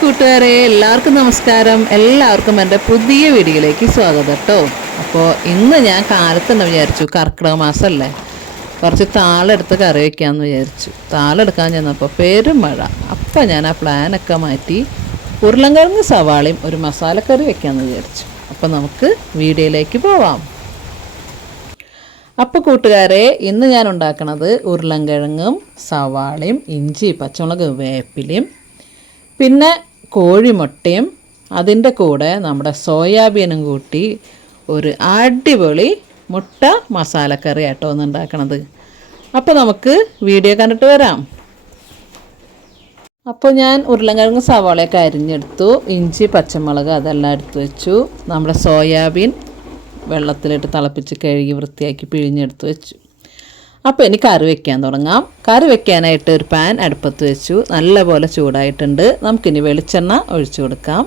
കൂട്ടുകാരെ എല്ലാവർക്കും നമസ്കാരം. എല്ലാവർക്കും എന്റെ പുതിയ വീഡിയോയിലേക്ക് സ്വാഗതം കേട്ടോ. അപ്പോൾ ഇന്ന് ഞാൻ കാലത്തെന്ന് തന്നെ വിചാരിച്ചു കർക്കിടക മാസമല്ലേ. കുറച്ച് താളെടുത്ത് കറി വയ്ക്കാമെന്ന് വിചാരിച്ചു. താളെടുക്കാൻ ചെന്നപ്പോൾ പേരും മഴ. അപ്പം ഞാൻ ആ പ്ലാനൊക്കെ മാറ്റി ഉരുളൻകിഴങ്ങ് സവാളയും ഒരു മസാലക്കറി വയ്ക്കാമെന്ന് വിചാരിച്ചു. അപ്പോൾ നമുക്ക് വീഡിയോയിലേക്ക് പോവാം. അപ്പോൾ കൂട്ടുകാരെ ഇന്ന് ഞാൻ ഉണ്ടാക്കുന്നത് ഉരുളൻകിഴങ്ങും സവാളയും ഇഞ്ചി പച്ചമുളക് വേപ്പിലയും പിന്നെ കോഴിമുട്ടയും അതിന്റെ കൂടെ നമ്മുടെ സോയാബീനും കൂട്ടി ഒരു അടിപൊളി മുട്ട മസാലക്കറി ആട്ടോ ഒന്ന് ഉണ്ടാക്കണത്. അപ്പോൾ നമുക്ക് വീഡിയോ കണ്ടിട്ട് വരാം. അപ്പോൾ ഞാൻ ഉരുളൻകിഴങ്ങ് സവാളയൊക്കെ അരിഞ്ഞെടുത്തു. ഇഞ്ചി പച്ചമുളക് അതെല്ലാം എടുത്തു വെച്ചു. നമ്മുടെ സോയാബീൻ വെള്ളത്തിലിട്ട് തിളപ്പിച്ച് കഴുകി വൃത്തിയാക്കി പിഴിഞ്ഞെടുത്ത് വെച്ചു. അപ്പോൾ ഇനി കറി വെക്കാൻ തുടങ്ങാം. കറി വെക്കാനായിട്ട് ഒരു പാൻ അടുപ്പത്ത് വെച്ചു. നല്ലപോലെ ചൂടായിട്ടുണ്ട്. നമുക്കിനി വെളിച്ചെണ്ണ ഒഴിച്ചു കൊടുക്കാം.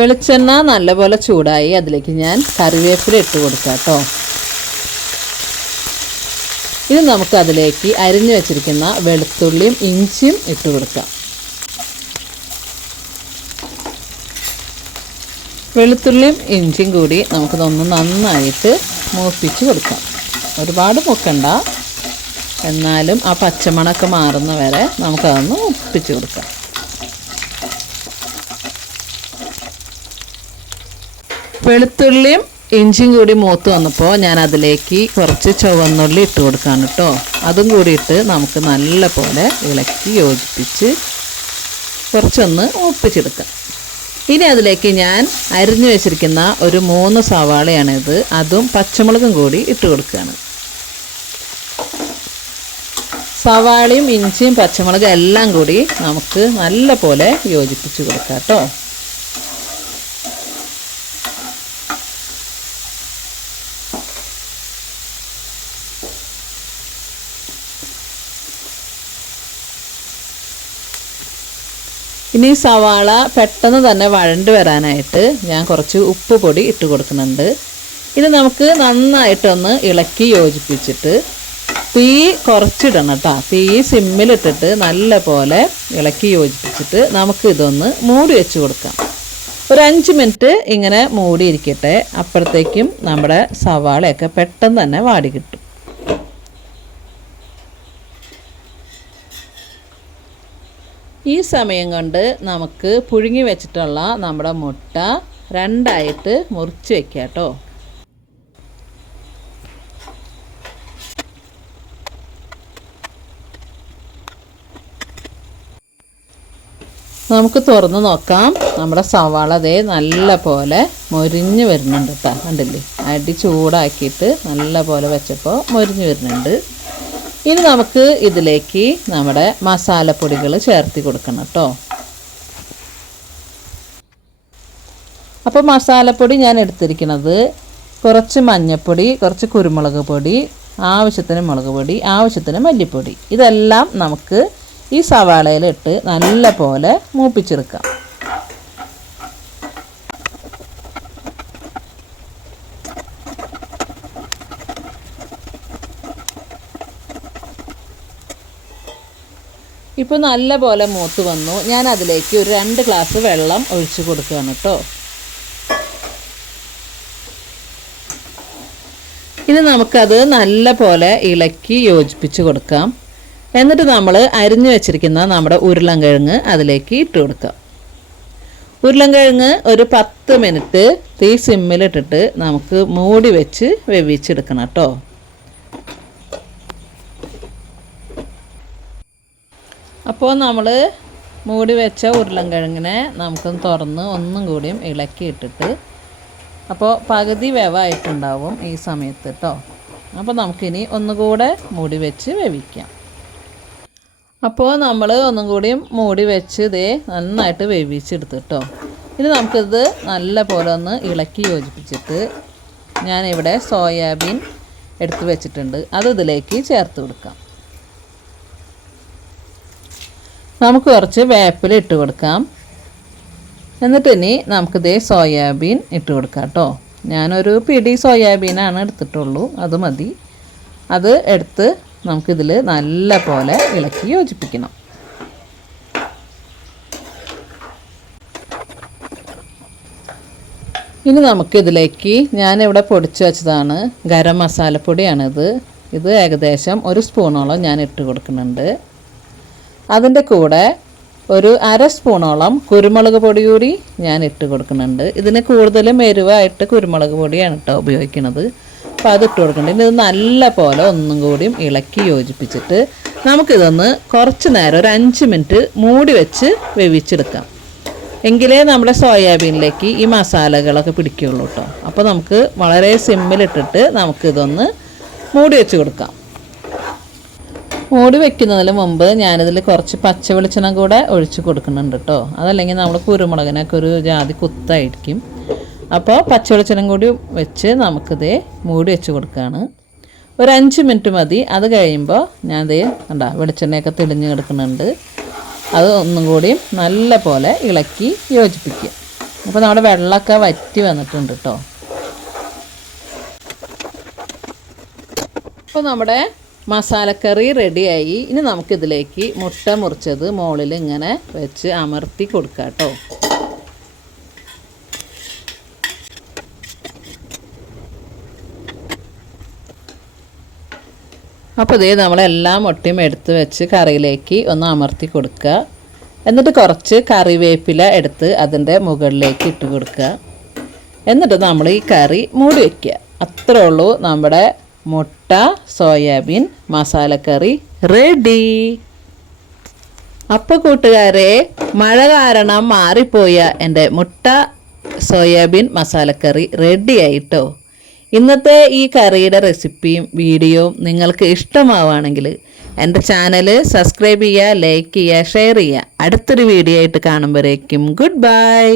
വെളിച്ചെണ്ണ നല്ലപോലെ ചൂടായി അതിലേക്ക് ഞാൻ കറിവേപ്പില ഇട്ട് കൊടുക്കാം കേട്ടോ. ഇനി നമുക്ക് അതിലേക്ക് അരിഞ്ഞു വെച്ചിരിക്കുന്ന വെളുത്തുള്ളിയും ഇഞ്ചിയും ഇട്ട് കൊടുക്കാം. വെളുത്തുള്ളിയും ഇഞ്ചിയും കൂടി നമുക്കിതൊന്ന് നന്നായിട്ട് മൂപ്പിച്ച് കൊടുക്കാം. ഒരുപാട് പൊക്കണ്ട എന്നാലും ആ പച്ചമണമൊക്കെ മാറുന്ന വരെ നമുക്കതൊന്ന് ഒപ്പിച്ച് കൊടുക്കാം. വെളുത്തുള്ളിയും ഇഞ്ചിയും കൂടി മൂത്ത് വന്നപ്പോൾ ഞാൻ അതിലേക്ക് കുറച്ച് ചുവന്നുള്ളി ഇട്ട് കൊടുക്കാൻ കേട്ടോ അതും കൂടിയിട്ട് നമുക്ക് നല്ല പോലെ ഇളക്കി യോജിപ്പിച്ച് കുറച്ചൊന്ന് ഒപ്പിച്ചെടുക്കാം. ഇനി അതിലേക്ക് ഞാൻ അരിഞ്ഞു വെച്ചിരിക്കുന്ന ഒരു മൂന്ന് സവാളയാണിത് അതും പച്ചമുളകും കൂടി ഇട്ട് കൊടുക്കുകയാണ്. സവാളയും ഇഞ്ചിയും പച്ചമുളകും എല്ലാം കൂടി നമുക്ക് നല്ല പോലെ യോജിപ്പിച്ച് കൊടുക്കാം കേട്ടോ. ഇനി സവാള പെട്ടെന്ന് തന്നെ വഴണ്ട് വരാനായിട്ട് ഞാൻ കുറച്ച് ഉപ്പ് പൊടി ഇട്ട് കൊടുക്കുന്നുണ്ട്. ഇത് നമുക്ക് നന്നായിട്ടൊന്ന് ഇളക്കി യോജിപ്പിച്ചിട്ട് തീ കുറച്ചിടണം കേട്ടോ. തീ സിമ്മിലിട്ടിട്ട് നല്ല പോലെ ഇളക്കി യോജിപ്പിച്ചിട്ട് നമുക്ക് ഇതൊന്ന് മൂടി വെച്ച് കൊടുക്കാം. ഒരു അഞ്ച് മിനിറ്റ് ഇങ്ങനെ മൂടിയിരിക്കട്ടെ. അപ്പോഴത്തേക്കും നമ്മുടെ സവാളയൊക്കെ പെട്ടെന്ന് തന്നെ വാടി കിട്ടും. ഈ സമയം കൊണ്ട് നമുക്ക് പുഴുങ്ങി വെച്ചിട്ടുള്ള നമ്മുടെ മുട്ട രണ്ടായിട്ട് മുറിച്ച് വെക്കാം കേട്ടോ. നമുക്ക് തുറന്ന് നോക്കാം. നമ്മുടെ സവാള അതേ നല്ല പോലെ മൊരിഞ്ഞ് വരുന്നുണ്ട് കേട്ടോ. കണ്ടില്ലേ? അടി ചൂടാക്കിയിട്ട് നല്ല പോലെ വെച്ചപ്പോൾ മൊരിഞ്ഞ് വരുന്നുണ്ട്. ഇനി നമുക്ക് ഇതിലേക്ക് നമ്മുടെ മസാലപ്പൊടികൾ ചേർത്തി കൊടുക്കണം കേട്ടോ അപ്പോൾ മസാലപ്പൊടി ഞാൻ എടുത്തിരിക്കുന്നത് കുറച്ച് മഞ്ഞൾപ്പൊടി കുറച്ച് കുരുമുളക് പൊടി ആവശ്യത്തിന് മുളക് പൊടി ആവശ്യത്തിന് മല്ലിപ്പൊടി. ഇതെല്ലാം നമുക്ക് ഈ സവാളയിലിട്ട് നല്ല പോലെ മൂപ്പിച്ചെടുക്കാം. ഇപ്പോൾ നല്ല പോലെ മൂത്ത് വന്നു. ഞാൻ അതിലേക്ക് ഒരു രണ്ട് ഗ്ലാസ് വെള്ളം ഒഴിച്ച് കൊടുക്കുകയാണ് കേട്ടോ. ഇനി നമുക്കത് നല്ല പോലെ ഇളക്കി യോജിപ്പിച്ച് കൊടുക്കാം. എന്നിട്ട് നമ്മൾ അരിഞ്ഞു വെച്ചിരിക്കുന്ന നമ്മുടെ ഉരുളൻകിഴങ്ങ് അതിലേക്ക് ഇട്ട് കൊടുക്കാം. ഉരുളൻകിഴങ്ങ് ഒരു പത്ത് മിനിറ്റ് തീ സിമ്മിലിട്ടിട്ട് നമുക്ക് മൂടി വെച്ച് വേവിച്ചെടുക്കണം കേട്ടോ. അപ്പോൾ നമ്മൾ മൂടി വെച്ച ഉരുളൻകിഴങ്ങിനെ നമുക്കൊന്ന് തുറന്ന് ഒന്നും കൂടിയും ഇളക്കി ഇട്ടിട്ട് അപ്പോൾ പകുതി വേവായിട്ടുണ്ടാവും ഈ സമയത്ത് കേട്ടോ അപ്പോൾ നമുക്കിനി ഒന്നുകൂടെ മൂടി വെച്ച് വേവിക്കാം. അപ്പോൾ നമ്മൾ ഒന്നും കൂടിയും മൂടി വെച്ച് ഇതേ നന്നായിട്ട് വേവിച്ചെടുത്ത് കേട്ടോ ഇനി നമുക്കിത് നല്ല പോലെ ഒന്ന് ഇളക്കി യോജിപ്പിച്ചിട്ട് ഞാനിവിടെ സോയാബീൻ എടുത്ത് വെച്ചിട്ടുണ്ട്. അത് ഇതിലേക്ക് ചേർത്ത് കൊടുക്കാം. നമുക്ക് കുറച്ച് വേപ്പില ഇട്ട് കൊടുക്കാം. എന്നിട്ട് ഇനി നമുക്കിതേ സോയാബീൻ ഇട്ട് കൊടുക്കാം കേട്ടോ. ഞാനൊരു പിടി സോയാബീനാണ് എടുത്തിട്ടുള്ളൂ. അത് മതി. അത് എടുത്ത് നമുക്കിതിൽ നല്ല പോലെ ഇളക്കി യോജിപ്പിക്കണം. ഇനി നമുക്കിതിലേക്ക് ഞാനിവിടെ പൊടിച്ച് വെച്ചതാണ് ഗരം മസാലപ്പൊടിയാണിത്. ഇത് ഏകദേശം ഒരു സ്പൂണോളം ഞാൻ ഇട്ട് കൊടുക്കുന്നുണ്ട്. അതിന്റെ കൂടെ ഒരു അര സ്പൂണോളം കുരുമുളക് പൊടി കൂടി ഞാൻ ഇട്ട് കൊടുക്കുന്നുണ്ട്. ഇതിന് കൂടുതലും എരിവായിട്ട് കുരുമുളക് പൊടിയാണ് കേട്ടോ ഉപയോഗിക്കുന്നത്. അപ്പോൾ അത് ഇട്ട് കൊടുക്കുന്നുണ്ട്. ഇത് നല്ല പോലെ ഒന്നും കൂടിയും ഇളക്കി യോജിപ്പിച്ചിട്ട് നമുക്കിതൊന്ന് കുറച്ച് നേരം ഒരു അഞ്ച് മിനിറ്റ് മൂടി വെച്ച് വേവിച്ചെടുക്കാം. എങ്കിലേ നമ്മുടെ സോയാബീനിലേക്ക് ഈ മസാലകളൊക്കെ പിടിക്കുകയുള്ളൂ കേട്ടോ. അപ്പോൾ നമുക്ക് വളരെ സിമ്മിലിട്ടിട്ട് നമുക്കിതൊന്ന് മൂടി വെച്ച് കൊടുക്കാം. മൂടി വെക്കുന്നതിന് മുമ്പ് ഞാനിതിൽ കുറച്ച് പച്ച വെളിച്ചെണ്ണ കൂടെ ഒഴിച്ച് കൊടുക്കുന്നുണ്ട് കേട്ടോ അതല്ലെങ്കിൽ നമ്മൾ കുരുമുളകിനൊക്കെ ഒരു ജാതി കുത്തായിരിക്കും. അപ്പോൾ പച്ച വെളിച്ചെണ്ണ കൂടി വെച്ച് നമുക്കിത് മൂടി വെച്ച് കൊടുക്കുകയാണ് ഒരു അഞ്ച് മിനിറ്റ് മതി. അത് കഴിയുമ്പോൾ ഞാനിത് കണ്ട വെളിച്ചെണ്ണയൊക്കെ തെളിഞ്ഞ് കിടക്കുന്നുണ്ട്. അത് ഒന്നും കൂടിയും നല്ല പോലെ ഇളക്കി യോജിപ്പിക്കുക. അപ്പോൾ നമ്മുടെ വെള്ളമൊക്കെ വറ്റി വന്നിട്ടുണ്ട് കേട്ടോ അപ്പോൾ നമ്മുടെ മസാലക്കറി റെഡിയായി. ഇനി നമുക്കിതിലേക്ക് മുട്ട മുറിച്ചത് മുകളിൽ ഇങ്ങനെ വെച്ച് അമർത്തി കൊടുക്കാം കേട്ടോ. അപ്പോൾ ഇതേ നമ്മളെല്ലാം മുട്ടയും എടുത്ത് വെച്ച് കറിയിലേക്ക് ഒന്ന് അമർത്തി കൊടുക്കുക. എന്നിട്ട് കുറച്ച് കറിവേപ്പില എടുത്ത് അതിന്റെ മുകളിലേക്ക് ഇട്ട് കൊടുക്കുക. എന്നിട്ട് നമ്മൾ ഈ കറി മൂടി വയ്ക്കുക. അത്രേ ഉള്ളൂ നമ്മുടെ മുട്ട സോയാബീൻ മസാലക്കറി റെഡി. അപ്പോൾ കൂട്ടുകാരെ മഴ കാരണം മാറിപ്പോയ എന്റെ മുട്ട സോയാബീൻ മസാലക്കറി റെഡി ആയിട്ടോ? ഇന്നത്തെ ഈ കറിയുടെ റെസിപ്പിയും വീഡിയോയും നിങ്ങൾക്ക് ഇഷ്ടമാവുകയാണെങ്കിൽ എന്റെ ചാനൽ സബ്സ്ക്രൈബ് ചെയ്യുക ലൈക്ക് ചെയ്യുക ഷെയർ ചെയ്യുക. അടുത്തൊരു വീഡിയോ ആയിട്ട് കാണുമ്പോഴേക്കും ഗുഡ് ബൈ.